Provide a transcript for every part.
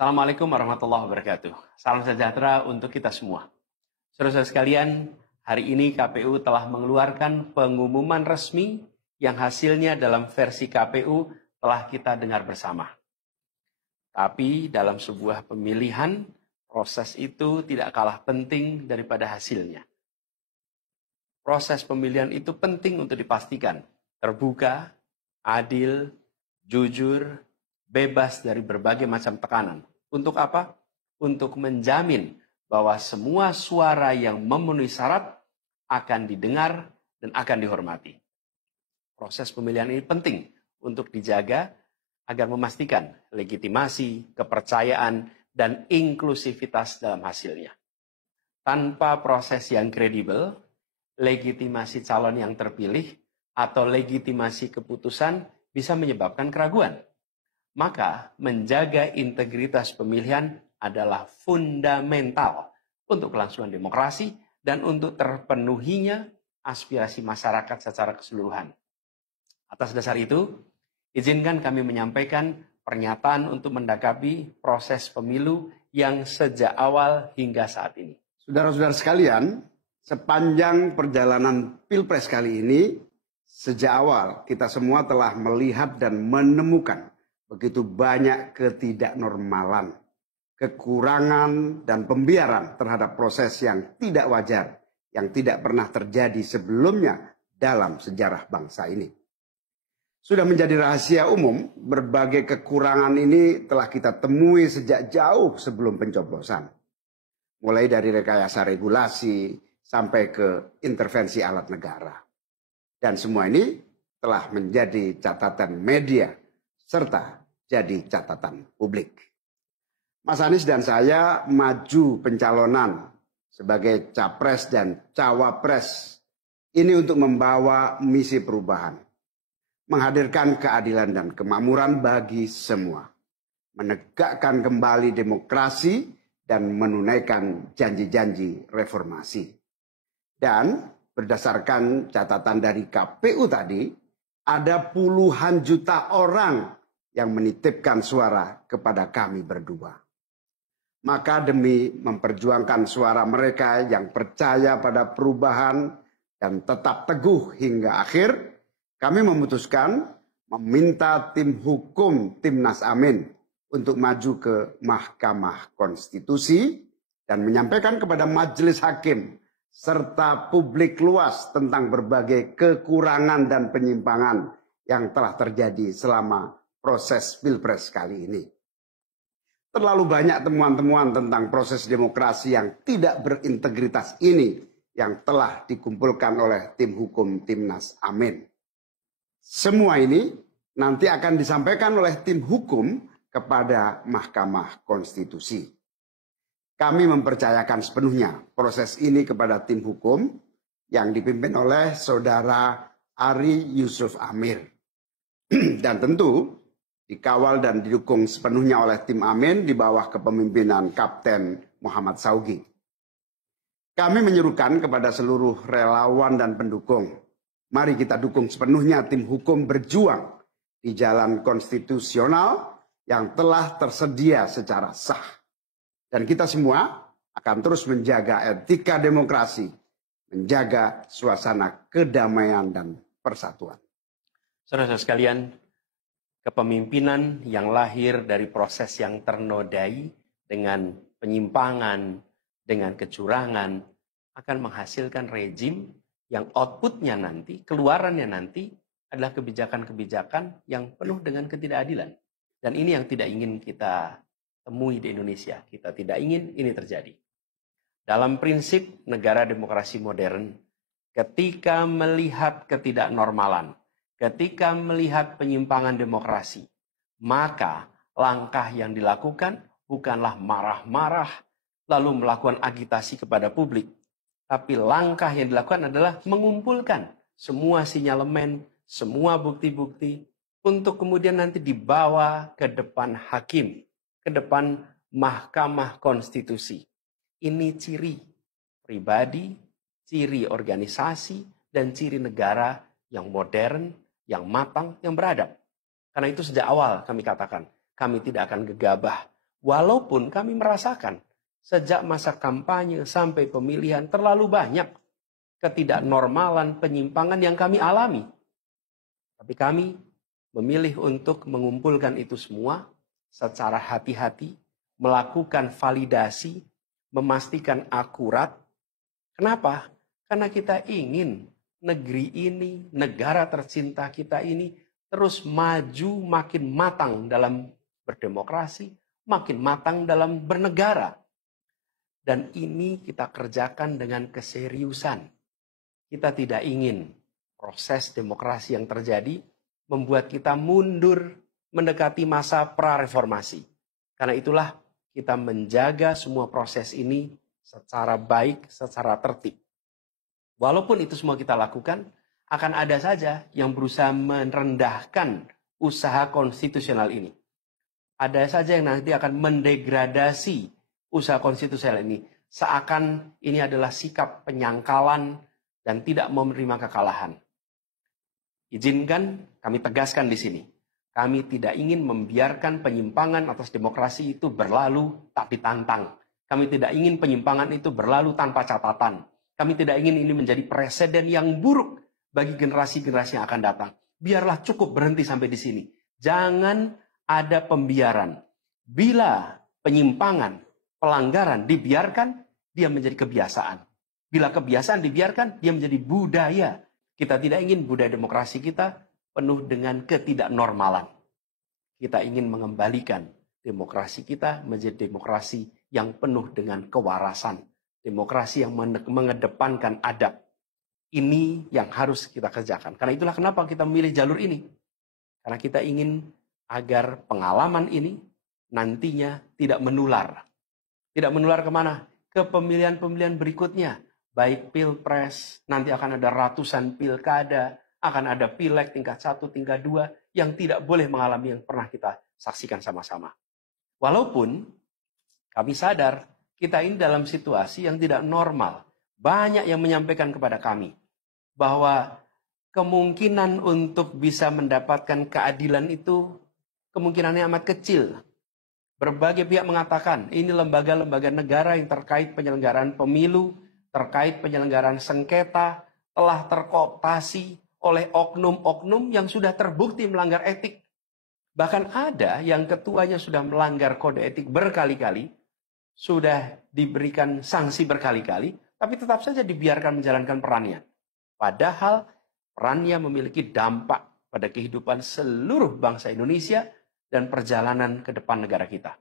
Assalamualaikum warahmatullahi wabarakatuh. Salam sejahtera untuk kita semua. Saudara-saudara sekalian, hari ini KPU telah mengeluarkan pengumuman resmi yang hasilnya dalam versi KPU telah kita dengar bersama. Tapi dalam sebuah pemilihan, proses itu tidak kalah penting daripada hasilnya. Proses pemilihan itu penting untuk dipastikan terbuka, adil, jujur, bebas dari berbagai macam tekanan. Untuk apa? Untuk menjamin bahwa semua suara yang memenuhi syarat akan didengar dan akan dihormati. Proses pemilihan ini penting untuk dijaga agar memastikan legitimasi, kepercayaan, dan inklusivitas dalam hasilnya. Tanpa proses yang kredibel, legitimasi calon yang terpilih atau legitimasi keputusan bisa menyebabkan keraguan. Maka menjaga integritas pemilihan adalah fundamental untuk kelangsungan demokrasi dan untuk terpenuhinya aspirasi masyarakat secara keseluruhan. Atas dasar itu, izinkan kami menyampaikan pernyataan untuk mendakapi proses pemilu yang sejak awal hingga saat ini. Saudara-saudara sekalian, sepanjang perjalanan Pilpres kali ini, sejak awal kita semua telah melihat dan menemukan begitu banyak ketidaknormalan, kekurangan, dan pembiaran terhadap proses yang tidak wajar, yang tidak pernah terjadi sebelumnya dalam sejarah bangsa ini. Sudah menjadi rahasia umum, berbagai kekurangan ini telah kita temui sejak jauh sebelum pencoblosan. Mulai dari rekayasa regulasi sampai ke intervensi alat negara. Dan semua ini telah menjadi catatan media serta jadi catatan publik. Mas Anies dan saya maju pencalonan sebagai capres dan cawapres ini untuk membawa misi perubahan. Menghadirkan keadilan dan kemakmuran bagi semua. Menegakkan kembali demokrasi dan menunaikan janji-janji reformasi. Dan berdasarkan catatan dari KPU tadi, ada puluhan juta orang yang menitipkan suara kepada kami berdua. Maka demi memperjuangkan suara mereka yang percaya pada perubahan dan tetap teguh hingga akhir, kami memutuskan meminta tim hukum Timnas Amin untuk maju ke Mahkamah Konstitusi dan menyampaikan kepada majelis hakim serta publik luas tentang berbagai kekurangan dan penyimpangan yang telah terjadi selama proses Pilpres kali ini. Terlalu banyak temuan-temuan tentang proses demokrasi yang tidak berintegritas ini yang telah dikumpulkan oleh tim hukum Timnas Amin. Semua ini nanti akan disampaikan oleh tim hukum kepada Mahkamah Konstitusi. Kami mempercayakan sepenuhnya proses ini kepada tim hukum yang dipimpin oleh Saudara Ari Yusuf Amir. Dan tentu dikawal dan didukung sepenuhnya oleh tim Amin di bawah kepemimpinan Kapten Muhammad Saugi. Kami menyerukan kepada seluruh relawan dan pendukung, mari kita dukung sepenuhnya tim hukum berjuang di jalan konstitusional yang telah tersedia secara sah. Dan kita semua akan terus menjaga etika demokrasi, menjaga suasana kedamaian dan persatuan. Saudara-saudara sekalian, kepemimpinan yang lahir dari proses yang ternodai dengan penyimpangan, dengan kecurangan, akan menghasilkan rejim yang outputnya nanti, keluarannya nanti adalah kebijakan-kebijakan yang penuh dengan ketidakadilan. Dan ini yang tidak ingin kita temui di Indonesia. Kita tidak ingin ini terjadi. Dalam prinsip negara demokrasi modern, ketika melihat ketidaknormalan, ketika melihat penyimpangan demokrasi, maka langkah yang dilakukan bukanlah marah-marah lalu melakukan agitasi kepada publik. Tapi langkah yang dilakukan adalah mengumpulkan semua sinyalemen, semua bukti-bukti untuk kemudian nanti dibawa ke depan hakim, ke depan Mahkamah Konstitusi. Ini ciri pribadi, ciri organisasi, dan ciri negara yang modern, yang matang, yang beradab. Karena itu sejak awal kami katakan, kami tidak akan gegabah Walaupun kami merasakan sejak masa kampanye sampai pemilihan terlalu banyak ketidaknormalan, penyimpangan yang kami alami. Tapi kami memilih untuk mengumpulkan itu semua secara hati-hati, melakukan validasi, memastikan akurat. Kenapa? Karena kita ingin negeri ini, negara tercinta kita ini terus maju makin matang dalam berdemokrasi, makin matang dalam bernegara. Dan ini kita kerjakan dengan keseriusan. Kita tidak ingin proses demokrasi yang terjadi membuat kita mundur mendekati masa prareformasi. Karena itulah kita menjaga semua proses ini secara baik, secara tertib. Walaupun itu semua kita lakukan, akan ada saja yang berusaha merendahkan usaha konstitusional ini. Ada saja yang nanti akan mendegradasi usaha konstitusional ini. Seakan ini adalah sikap penyangkalan dan tidak mau menerima kekalahan. Izinkan kami tegaskan di sini. Kami tidak ingin membiarkan penyimpangan atas demokrasi itu berlalu tak ditantang. Kami tidak ingin penyimpangan itu berlalu tanpa catatan. Kami tidak ingin ini menjadi presiden yang buruk bagi generasi-generasi yang akan datang. Biarlah cukup berhenti sampai di sini. Jangan ada pembiaran. Bila penyimpangan, pelanggaran dibiarkan, dia menjadi kebiasaan. Bila kebiasaan dibiarkan, dia menjadi budaya. Kita tidak ingin budaya demokrasi kita penuh dengan ketidaknormalan. Kita ingin mengembalikan demokrasi kita menjadi demokrasi yang penuh dengan kewarasan. Demokrasi yang mengedepankan adab. Ini yang harus kita kerjakan. Karena itulah kenapa kita memilih jalur ini. Karena kita ingin agar pengalaman ini nantinya tidak menular. Tidak menular kemana? Ke pemilihan-pemilihan berikutnya. Baik pilpres, nanti akan ada ratusan pilkada, akan ada pileg tingkat 1, tingkat 2, yang tidak boleh mengalami yang pernah kita saksikan sama-sama. Walaupun kami sadar, kita ini dalam situasi yang tidak normal. Banyak yang menyampaikan kepada kami bahwa kemungkinan untuk bisa mendapatkan keadilan itu kemungkinannya amat kecil. Berbagai pihak mengatakan ini lembaga-lembaga negara yang terkait penyelenggaraan pemilu, terkait penyelenggaraan sengketa, telah terkooptasi oleh oknum-oknum yang sudah terbukti melanggar etik. Bahkan ada yang ketuanya sudah melanggar kode etik berkali-kali, sudah diberikan sanksi berkali-kali, tapi tetap saja dibiarkan menjalankan perannya. Padahal perannya memiliki dampak pada kehidupan seluruh bangsa Indonesia dan perjalanan ke depan negara kita.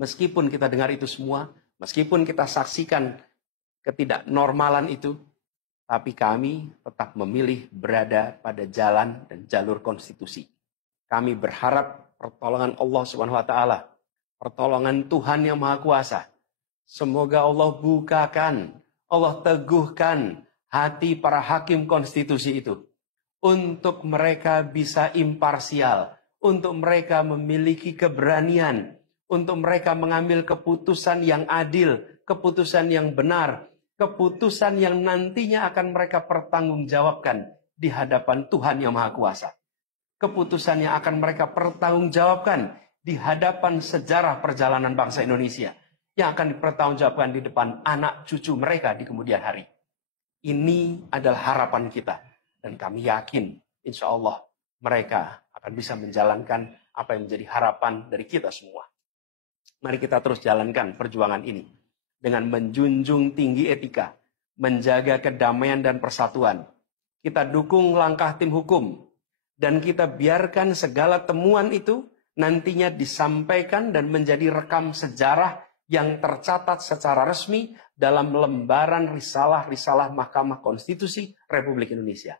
Meskipun kita dengar itu semua, meskipun kita saksikan ketidaknormalan itu, tapi kami tetap memilih berada pada jalan dan jalur konstitusi. Kami berharap pertolongan Allah Subhanahu wa taala, pertolongan Tuhan yang Maha Kuasa. Semoga Allah bukakan, Allah teguhkan hati para hakim konstitusi itu untuk mereka bisa imparsial, untuk mereka memiliki keberanian, untuk mereka mengambil keputusan yang adil, keputusan yang benar, keputusan yang nantinya akan mereka pertanggungjawabkan di hadapan Tuhan yang Maha Kuasa. Keputusan yang akan mereka pertanggungjawabkan di hadapan sejarah perjalanan bangsa Indonesia, yang akan dipertanggungjawabkan di depan anak cucu mereka di kemudian hari. Ini adalah harapan kita. Dan kami yakin, insya Allah, mereka akan bisa menjalankan apa yang menjadi harapan dari kita semua. Mari kita terus jalankan perjuangan ini dengan menjunjung tinggi etika, menjaga kedamaian dan persatuan. Kita dukung langkah tim hukum, dan kita biarkan segala temuan itu nantinya disampaikan dan menjadi rekam sejarah yang tercatat secara resmi dalam lembaran risalah-risalah Mahkamah Konstitusi Republik Indonesia.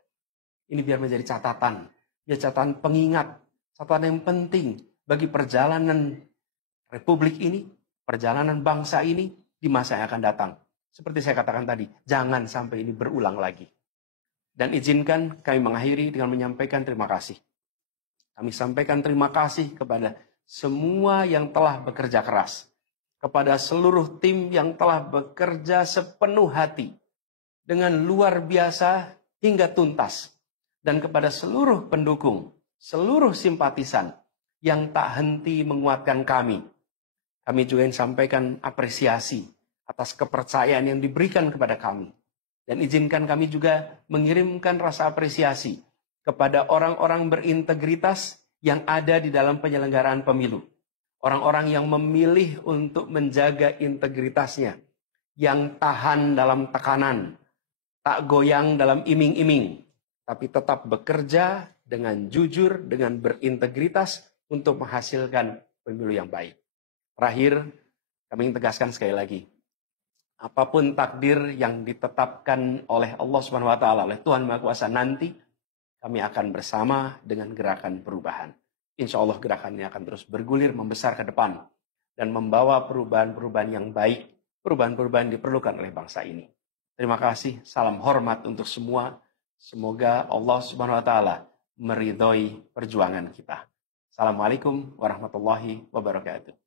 Ini biar menjadi catatan, biar catatan pengingat, catatan yang penting bagi perjalanan Republik ini, perjalanan bangsa ini di masa yang akan datang. Seperti saya katakan tadi, jangan sampai ini berulang lagi. Dan izinkan kami mengakhiri dengan menyampaikan terima kasih. Kami sampaikan terima kasih kepada semua yang telah bekerja keras. Kepada seluruh tim yang telah bekerja sepenuh hati. Dengan luar biasa hingga tuntas. Dan kepada seluruh pendukung, seluruh simpatisan yang tak henti menguatkan kami Kami juga ingin sampaikan apresiasi atas kepercayaan yang diberikan kepada kami. Dan izinkan kami juga mengirimkan rasa apresiasi kepada orang-orang berintegritas yang ada di dalam penyelenggaraan pemilu. Orang-orang yang memilih untuk menjaga integritasnya, yang tahan dalam tekanan, tak goyang dalam iming-iming, tapi tetap bekerja dengan jujur, dengan berintegritas untuk menghasilkan pemilu yang baik. Terakhir, kami ingin tegaskan sekali lagi, apapun takdir yang ditetapkan oleh Allah Subhanahu wa taala, oleh Tuhan Maha Kuasa nanti, kami akan bersama dengan gerakan perubahan. Insya Allah gerakannya akan terus bergulir, membesar ke depan, dan membawa perubahan-perubahan yang baik, perubahan-perubahan diperlukan oleh bangsa ini. Terima kasih, salam hormat untuk semua. Semoga Allah Subhanahu wa taala meridhoi perjuangan kita. Assalamualaikum warahmatullahi wabarakatuh.